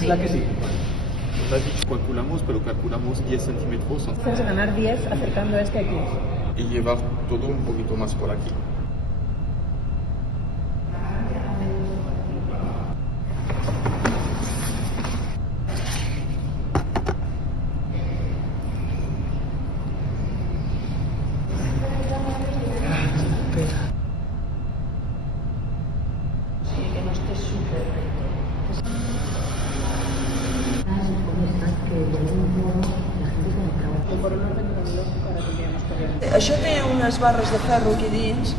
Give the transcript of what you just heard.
Clar que sí. Pero calculamos 10 centímetros. Vamos a ganar 10 acercando este aquí. Y llevar todo un poquito más por aquí. Això té unes barres de ferro aquí dins.